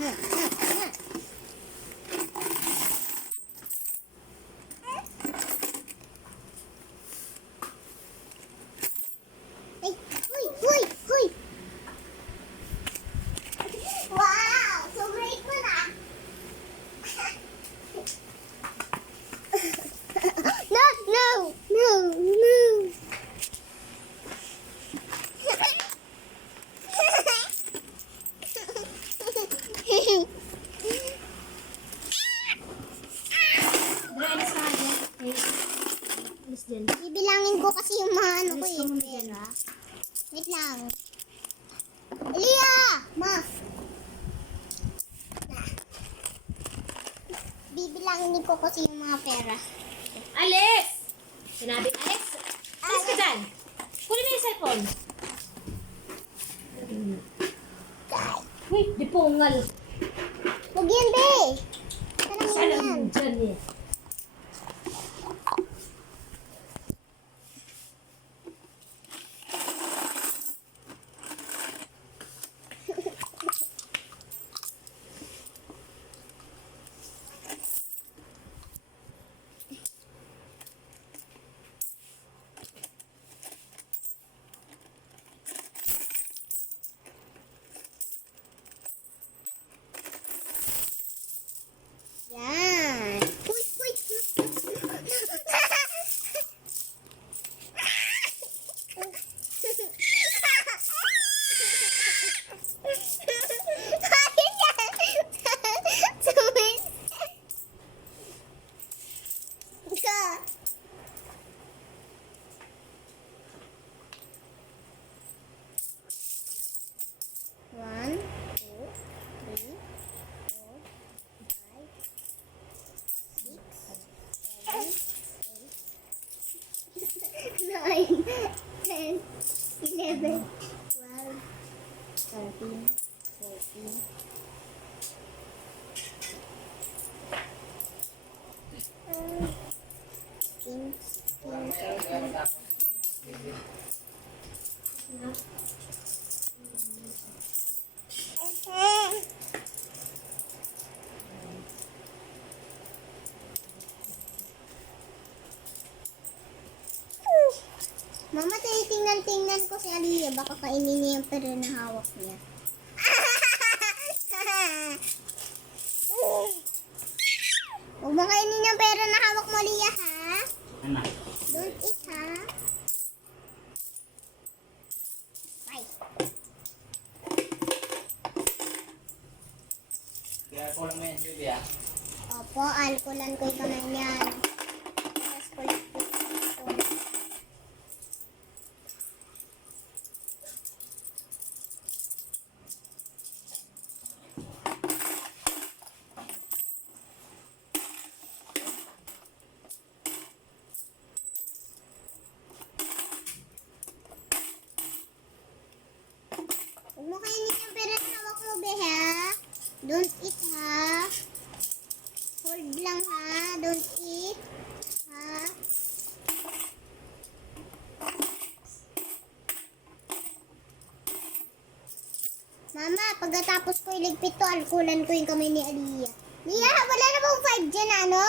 Ay, huy, huy, huy. Wow, so great mo na. No, no, no, no. Alis ka nga dyan. Alis dyan. Bibilangin ko kasi yung mga ano ko Alis eh. ka muna dyan, ha? Wait lang. Elia! Ma! Bibilangin ko kasi yung mga pera. Alis! Sinabi, Alex! Alis ka dyan! Kunin mo yung cellphone. Uy, di pungal. Huwag yan, be! Sarangin Sana yan. dyan eh. Yan. Uy, uy. One, two, three, 9, 10, 11, 12, 13, 14, 15, 16, 17. Mama, tingnan ko si Aliyah. Baka kainin niya yung pera na hawak niya. Huwag mo kainin yung pera na hawak mo, Aliyah, ha? Ano? Don't eat, ha? Bye. Kaya ko lang mo yan, Julia. Opo, alkoholan ko yung kamay niyan. Tapos kulit ko ito. Huwag mo kainin yung pera na hawak mo, be, ha? Don't eat, ha? Hold lang, ha? Don't eat, ha? Mama, pagkatapos ko iligpit to, alkulan ko yung kamay ni Aliyah. Aliyah, wala na bang 5 dyan, ano?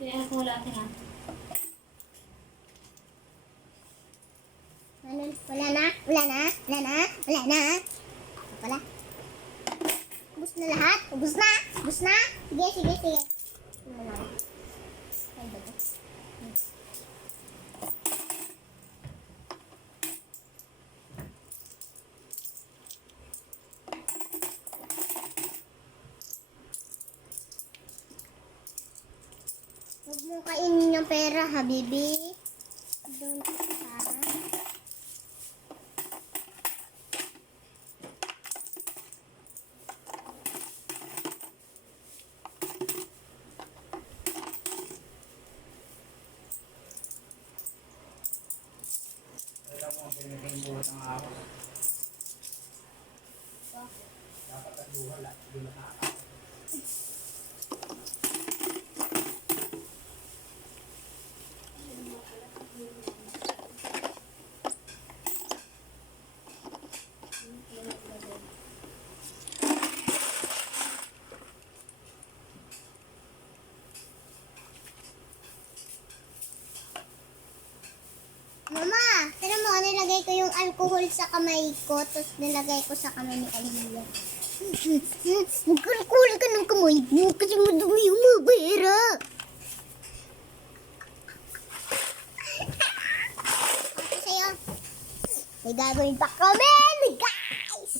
Kaya ako wala ka na. Wala na? Wala na? Wala na? Wala na? Wala. Ubus na lahat? Ubus na? Ubus na? Sige, sige, sige. Ano lang? Ay, bago. Huwag mo kainin yung pera, habibi. Don't, ha? Kaya mo, pinagpulot ng araw. Dapat ang buhala, bulat na araw. nilagay ko yung alcohol sa kamay ko, tapos nilagay ko sa kamay ni Aliyah. Magkulkul ka ng kamay mo kasi madumi yung mga pera. Okay sa'yo. May gagawin pa kami, guys!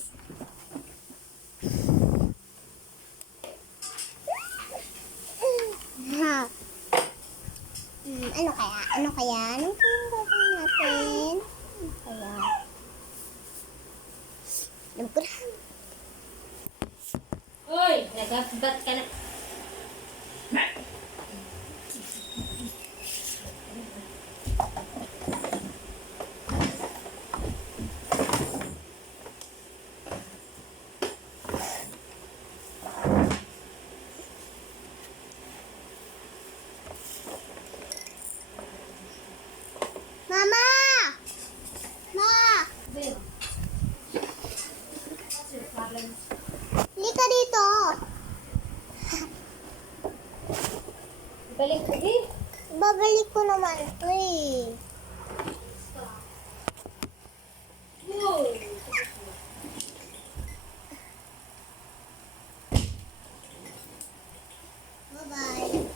Ha. Ano kaya? Ano kaya? Anong gagawin natin? Ano kaya? Alam ko na. Uy, nagabat ka na. Mama! Ma! Bill. What's your problem? Halika dito. Balik ko din. Babalik ko naman ito eh. Whoa. Bye-bye.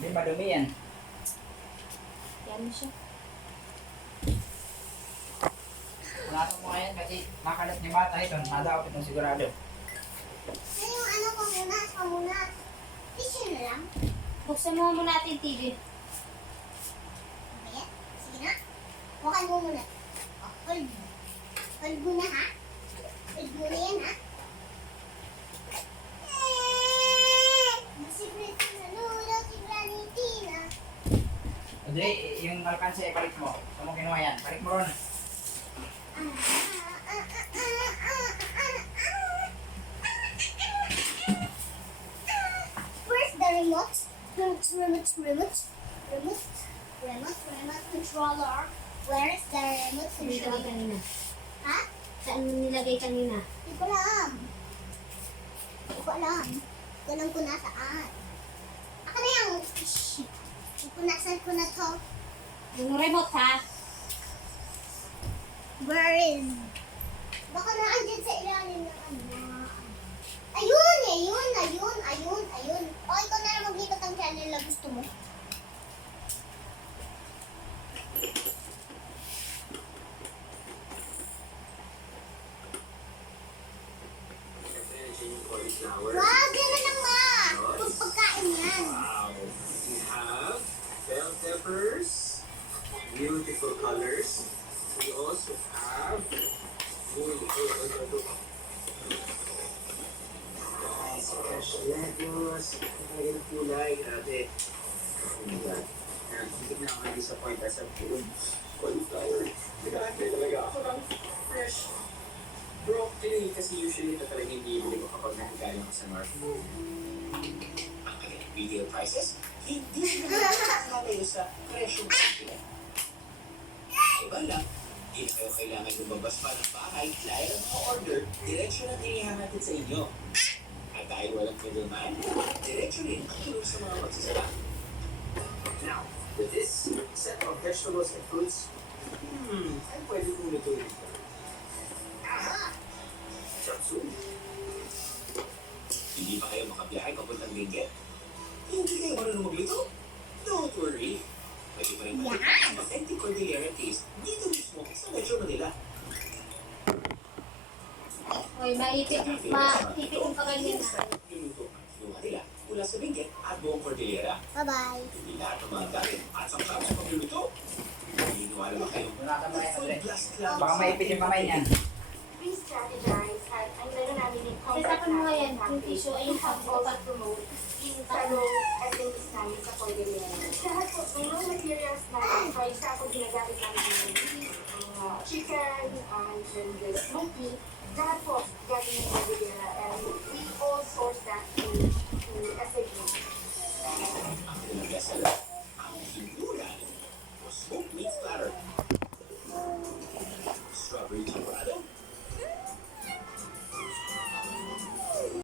Hindi madumi yan. Yan mo siya. Punasan mo nga yan kasi makalat ni bata ito. Nadaot itong sigurado. Ano yung ano ko muna? Sa muna. Tissue na lang. Buksan mo muna natin yung TV. Ayan. Sige na. Bukan mo muna. Oh, hold mo. Hold mo na ha. Hold mo na yan ha. Secret na lula, si Granny Tina. Audrey, yung alkansi ay palit mo. Saan mo kinuha yan? Palit mo ron. Where's the remote? Remote controller. Where is the remote Nilagay controller? kanina. Ha? Saan mo nilagay kanina? Hindi ko alam. Hindi ko alam. Alam ko na saan. Ako na yung... Shit. Punasan ko na to. Yung remote ha? Where is... Baka na andyan sa ilalim ng ano. Ayun! Ayun! O, ikaw na lang maglipat ang channel na gusto mo. Wow! Gano'n lang ma! Kung pagkain yan. Wow. We have bell peppers, beautiful colors. We also have guys, fresh lettuce. Talagang kulay, grabe. Oh my God. Hindi na ako na-disappoint as a food. Cauliflower. Nag-aantay talaga ako ng fresh broccoli kasi usually ito talaga yung bibili ko kapag nakagaling ako sa North. Ang kanilang retail prices, hindi sila nakakatayo sa presyong sila. Iba lang, hindi na kayo kailangan lumabas pa ng bahay dahil ang order, diretsyo na inihahatid sa inyo. At dahil walang middleman, diretsyo rin ang tulong sa mga magsasaka. Now, with this set of vegetables and fruits, ay pwede kong lutuin ito. Aha! Chapsui. Hindi ba kayo makabiyahe papuntang Benguet? Hindi kayo marunong magluto? Don't worry. Pwede pa rin matikman ang authentic Cordillera taste dito mismo sa Metro Manila. Oy, maipit yung pagkain na. Niluto ang kinuha nila mula sa Benguet at buong Cordillera. Bye-bye. Hindi lahat ng mga gamit at sangkap sa pagluluto. Naniniwala ba kayo? Punasan mo na yan, Andre. Baka maipit yung kamay niyan. We strategize at ang gano'n namin yung Sitapan mo nga yan, yung tissue, ay yung have also promote yung salong activities namin sa Cordillera. Lahat po, may mga materials namin, for example, ginagamit namin yung beef, chicken, and then the smokey, lahat po galing ng Cordillera, and we all source that in